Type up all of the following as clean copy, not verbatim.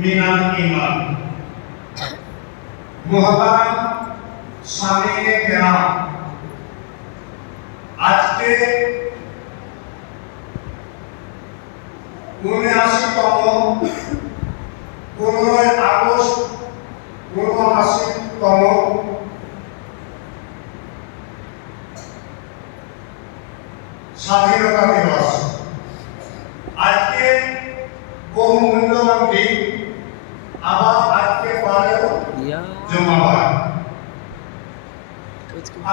মিনাল ঈমান। মুহতারাম সামিনে কেরাম, আজকে ৭৯তম ১৫ আগস্ট ৭৯তম স্বাধীনতা দিবস। আজকে বহু মূল্যবান দিন, আবার আজকে পরেও জমাবার।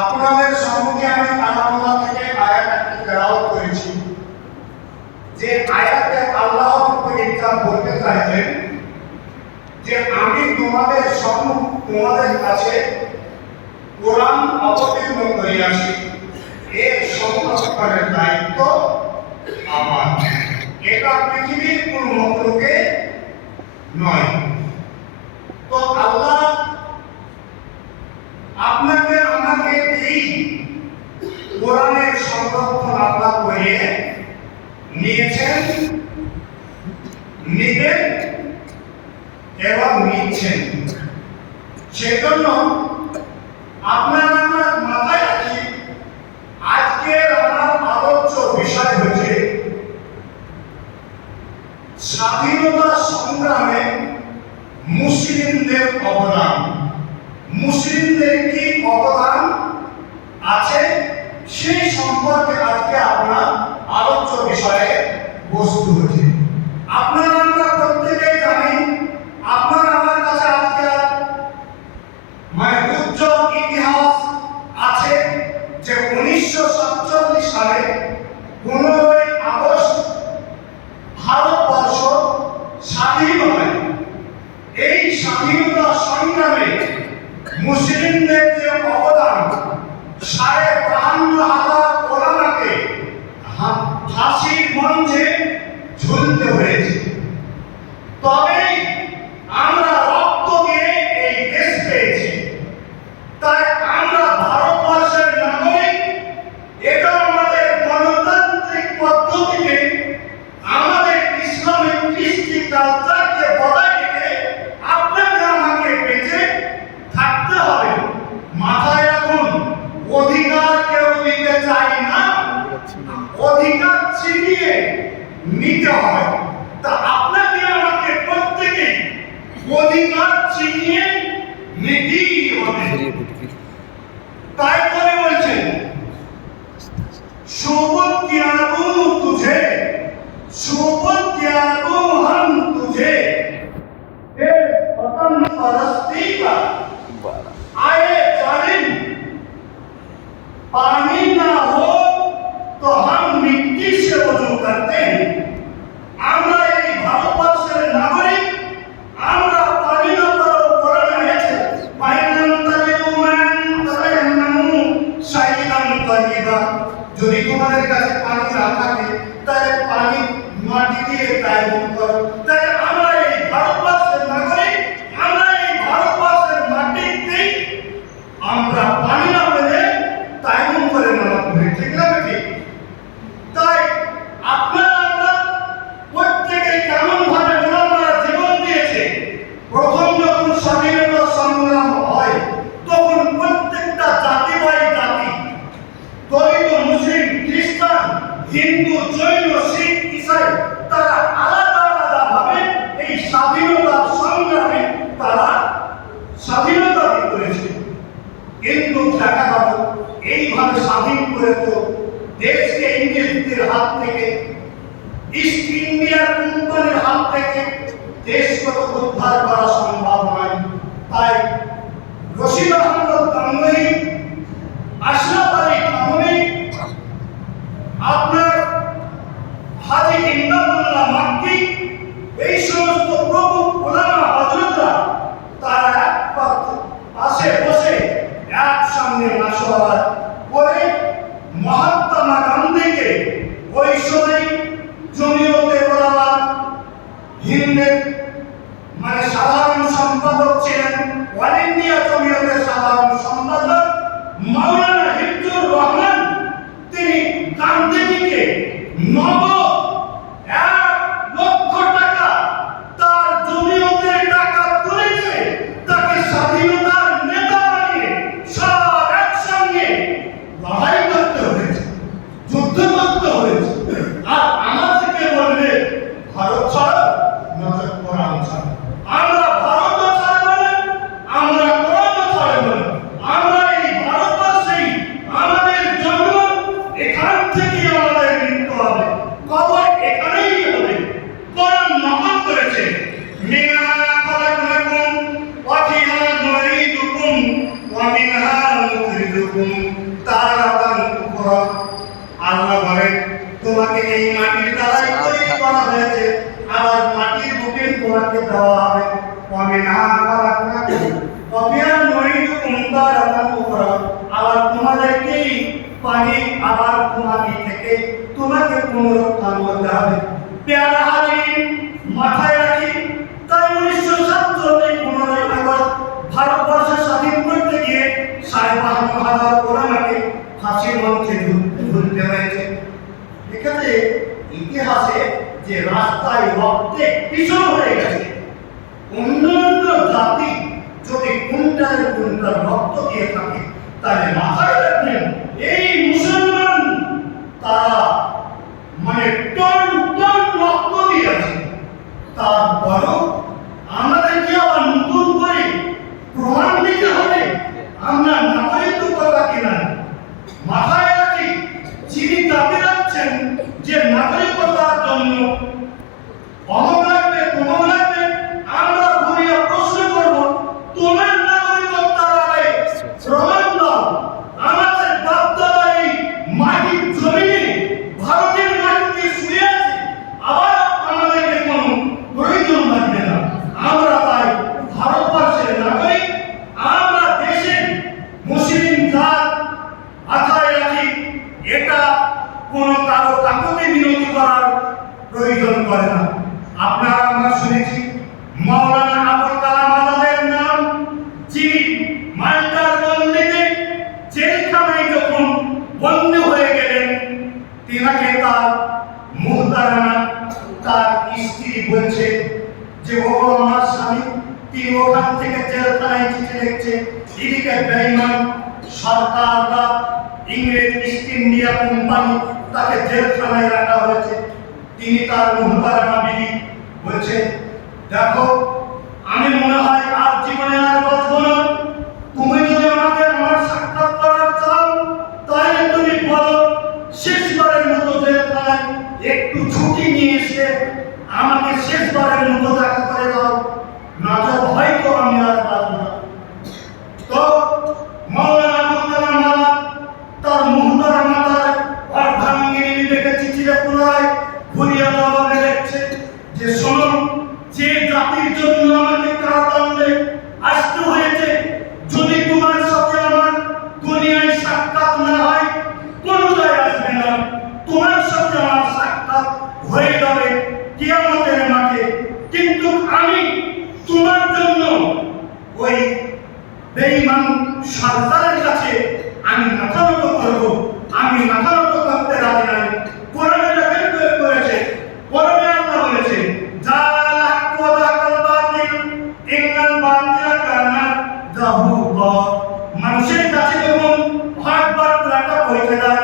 আপনাদের সম্মুখে আমি কালামুল্লাহ থেকে আয়াত একটি তেলাওয়াত করেছি। যে আয়াতে আল্লাহ পরিত্রাণ বলতে চাইছেন যে আমি তোমাদের কাছে কোরআন অবতীর্ণ করিয়াছি, এর সংরক্ষণের দায়িত্ব আমার। এটা পৃথিবীর কোন মখলুকে নয়। তো আল্লাহ আপনাকে আমাকে এই কোরআনের সংরক্ষণ আল্লাহ করিয়ে নিয়েছেন, নিবেন এবং নিচ্ছেন। সেজন্য আপনারা আমরা মাথায় রাখি, আজকের আমার আলোচ্য বিষয় হচ্ছে স্বাধীনতা সংগ্রামে মুসলিমদের অবদান। মুসলিমদের কি অবদান আছে সেই সম্পর্কে আজকে আপনার আলোচ্য বিষয়ে বস্তু হচ্ছে। আপনারা আমরা প্রত্যেকেই জানি, আপনারা আমার কাছে আজকে উজ্জ্বল ইতিহাস আছে যে ১৯৪৭ সালে ১৫ আগস্ট ভারতবর্ষ স্বাধীন হয়। এই স্বাধীনতা সংগ্রামে মুসলিমদের যে অবদান, ৫৫,০০০ ওলামাকে ফাঁসির মঞ্চে ঝুলতে হয়েছে। তবে আমরা রক্ত দিয়ে এই দেশ পেয়েছি। তাই আমরা ভারতবর্ষের নাগরিক। এটা আমাদের গণতান্ত্রিক পদ্ধতিতে আমাদের ইসলামিক কৃষ্টি কালচারকে বজায় রেখে আপনাকে আমাকে বেঁচে থাকতে হবে। মাথায় রাখুন, অধিকার কেউ দিতে চাই না, অধিকার ছিনিয়ে নিতে হয়। তা আপনাকে আমাকে প্রত্যেকে অধিকার ছিনিয়ে নিতেই হবে। তাই করে বলছেন, शोभत त्यागो तुझे, शोभत त्यागो हम तुझे, देश वतन परस्ती का आए जालिम, पानी ना हो तो हम मिट्टी से वजू करते हैं। আমরা এই ভারতবর্ষের নাগরিক, আমরা পানি না পারো কোরআনে আছে, বাইনান তারিউমান তারান্নামু শাইদান তাইয়িবা। যদি তোমাদের কাছে পানি না থাকে তাহলে পানি মাটি দিয়ে তায়াম্মুম করো। তাই আমরা এই ভারতবর্ষের নাগরিক, আমরা এই ভারতবর্ষের মাটিতে আমরা পানি না পেলে তায়াম্মুম করে নামাজ পড়ি, ঠিক না ঠিক? তাই আপনারা আমরা প্রত্যেকেই কেমন ভাবে ওলামারা জীবন দিয়েছে। প্রথম যখন স্বাধীনতা সংগ্রাম হয় তখন প্রত্যেকটা জাতি বাই জাতি, দলিত, মুসলিম, খ্রিস্টান, হিন্দু, জৈন, শিখ, ইসাই, তারা আলাদা আলাদা ভাবে এই স্বাধীনতার সংগ্রামে তারা স্বাধীনতা করেছে। কিন্তু দেখা গেল এইভাবে স্বাধীন করে তো দেশকে ইংরেজদের হাত থেকে, ইস্ট ইন্ডিয়া কোম্পানির হাত থেকে দেশকে উদ্ধার করা সম্ভব নয়। তাই রশিদ আহমদ গাঙ্গুহি, আশরাফ আলী থানভী, আপনার হাজী ইমদাদুল্লাহ মাক্কি, এই সমস্ত প্রমুখ ওলামা হযরতরা তারা এক পাশে বসে একসঙ্গে মাশওয়ারা করে মহাত্মা গান্ধীকে ওই সময় জমিয়তে ওলামা হিন্দের সাধারণ সম্পাদক ছিলেন, অল ইন্ডিয়া জমিয়তের সাধারণ সম্পাদক মাওলানা হিফজুর রহমান, তিনি গান্ধীজিকে নগদ ১,০০,০০০ টাকা তার জমিয়তে তোমাকে এই মাটির দ্বারাই তৈরি করা হয়েছে, আবার মাটির বুকে তোমাকে দেওয়া হবে। আবার তোমাদেরকেই পানি আবার তোমাকে থেকে তোমাকে পুনরুত্থান করতে হবে। পেয়ারা হাজির মাথায় রাখি, তাই 1947 15ই আগস্ট ভারতবর্ষ স্বাধীন করতে গিয়ে 52,500 কোরআনকে ফাঁসির মঞ্চে ঝুলতে হয়েছে। এখানে ইতিহাসে যে রাস্তায় রক্তে পিছন হয়ে গেছে, অন্যান্য জাতি যদি কুইন্টাল কুইন্টাল রক্ত দিয়ে থাকে, তাহলে মাথায় রাখবেন এই মুসলমান তারা মানে টন টন রক্ত দিয়েছে। তারপরও আমাদেরকে আবার নতুন করে প্রমাণ দিতে হবে আমরা নাগরিকতা কিনা। মাথায় রাখি, যিনি দাবি রাখছেন যে নাগরিকতার জন্য অমর লাগবে তমর লাগবে, আমরা ঘুরিয়ে প্রশ্ন করব তোমার নাগরিকতার আগে প্রমাণ দাও। আমাদের বাপদাদা এই মাটির জমিনে ভারতের মাটিতে শুয়ে আছে, আবার আমাদেরকে কোনো প্রয়োজন লাগবে না। আমরা তাই ভারতবর্ষের নাগরিক, আমরা দেশের মুসলিম জাত। মাথায় রাখি, এটা কোনো কারো কাকুতি বিরোধী করার প্রয়োজন করে না। আপনারা আমরা শুনেছি মাওলানা আবুল কালাম আজাদের নাম, যিনি মাল্টার বন্দিতে জেলখানায় যখন বন্দী হয়ে গেলেন, তিনাকে তার মুহতারামা তার স্ত্রী বলছে যে ও আমার স্বামী, তিনি ওখান থেকে জেলখানায় চিঠি লিখছে, এদিকে বেঈমান সরকাররা ইংরেজ ইস্ট ইন্ডিয়া কোম্পানি তাকে জেলখানায় রাখা হয়েছে। তিনি তার মুহতারামা বিবি বলছে, দেখো আমি মনে হয় আর জীবনে আর বাঁচবো না, তুমি যদি আমাকে আমার সাক্ষাৎ করার চাও তাহলে তুমি বলো, শেষবারের মতো জেলখানায় একটু ছুটি নিয়ে এসে আমাকে শেষবারের মতো দেখা করে দাও, নয়তো হয়তো আমি আর বাঁচবো না। তো মাওলানা আবুল কালাম আজাদ তার মুহতারামা তার অর্ধাঙ্গিনী বিবেকে চিঠিটা পুনরায় ঘুরিয়ে জবাবে লিখছে যে শোনো, যে জাতির জন্য আমাকে কারাদণ্ডে আসতে হয়েছে, যদি তোমার সাথে আমার দুনিয়ায় সাক্ষাৎ না হয় কোনো যায় আসবে না, তোমার সাথে আমার সাক্ষাৎ হয়ে যাবে কিয়ামতের মাঠে। কিন্তু আমি তোমার জন্য ওই বেঈমান সরকারের কাছে আমি মাথা নত করব, আমি মাথা নত করতে রাজি নাই। কোরআনে যখন প্রয়োগ করেছে, কোরআনে আল্লাহ বলেছে জাল হক ওয়া যাকাল বাতিল ইন্নাল বাতিলা কানা যাহুকা। মানুষের কাছে যখন হক বার্তাটা পৌঁছে যায়,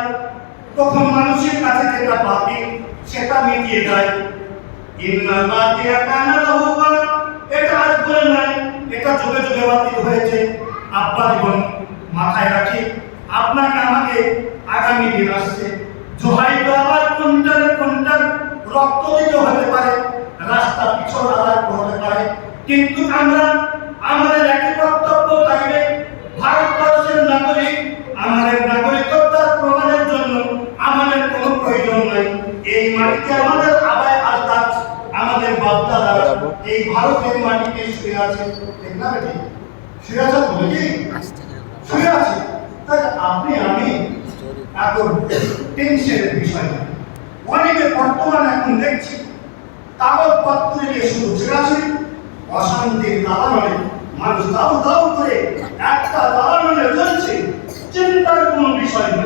তখন মানুষের কাছে যেটা বাতিল সেটা মিটিয়ে যায়। ইন্নাল বাতিলা কানা যাহুকা, এটা আজ বলে নাই, এটা যুগে যুগে বাতিল হয়েছে। আব্বা জীবন মাথায় রাখি, আপনাকে আমাকে আগামী দিন আসছে, হয়তো আবার কুইন্টাল কুইন্টাল রক্ত দিতে হতে পারে, রাস্তা পিছল আদায় হতে পারে, কিন্তু আমরা আমাদের একই কর্তব্য থাকবে। ভারতবর্ষের নাগরিক, আমাদের নাগরিকতার প্রমাণের জন্য আমাদের কোনো প্রয়োজন নাই। এই মাটিতে আমাদের আবায় আজদাদ, আমাদের বাপদাদারা এই ভারতের মাটিতে শুয়ে আছে, ঠিক না বেটি? শুয়ে আছে তো নাকি? শুয়ে আছে। তাই আপনি আমি এখন টেনশনের বিষয় না। অনেকে বর্তমানে এখন দেখছি কাগজপত্র নিয়ে শুধু ছেড়াছে, অশান্তির দাবানলে মানুষ দাউ দাউ করে একটা দাবানলে চলছে। চিন্তার কোনো বিষয় না,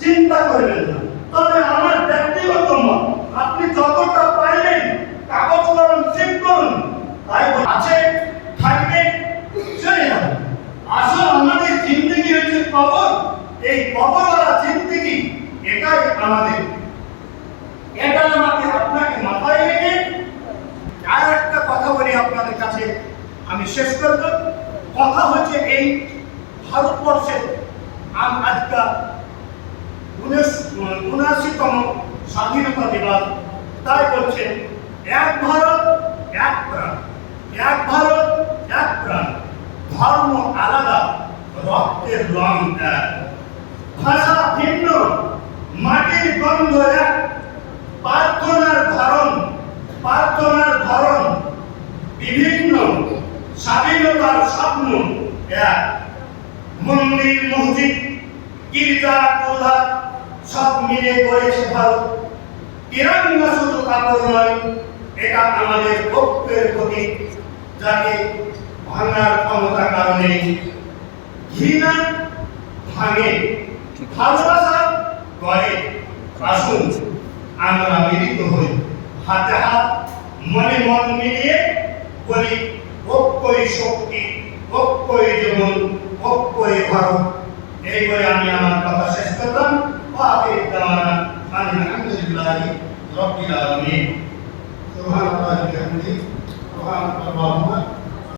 চিন্তা করবেন না। তবে আমার ব্যক্তিগত মত, আপনি যতটা পাইলেন কাগজ কলম চেক করুন, তাই আছে থাকবে চলে যাবে। আসল আমাদের জিন্দগি হচ্ছে কবর, এই কবরওয়ালা জিন্দগি এটাই আমাদের। এটা আমাকে আপনাকে মাথায় রেখে আর একটা কথা বলি আপনাদের কাছে, আমি শেষ করব। কথা হচ্ছে এই ভারতবর্ষের আজকাল 79তম স্বাধীনতা দিবস, তাই বলছেন এক ভারত এক প্রাণ, এক ভারত এক প্রাণ, ধর্ম আলাদা রক্তের রং এক, ভাষা ভিন্ন মাটির গন্ধ এক, ঘৃণা ক্রোধ সব মিলে করেছে ভারত। তিরঙ্গা শুধু কাপড় নয়, এটা আমাদের ঐক্যের প্রতীক, যাকে ভাঙার ক্ষমতা কারণে। ঘৃণা ভাঙে, ভালোবাসা করে। আসুন আমরা মিলিত হই, হাতে হাত মনে মন মিলিয়ে বলি ঐক্যই শক্তি, ঐক্যই জীবন, ঐক্যই ভারত। এই বলে আমি আমার কথা শেষ করলাম। আলহামদুলিল্লাহি রাব্বিল আলামিন। সুবহানাল্লাহি ওয়া বিহামদিহি, সুবহানাল্লাহ।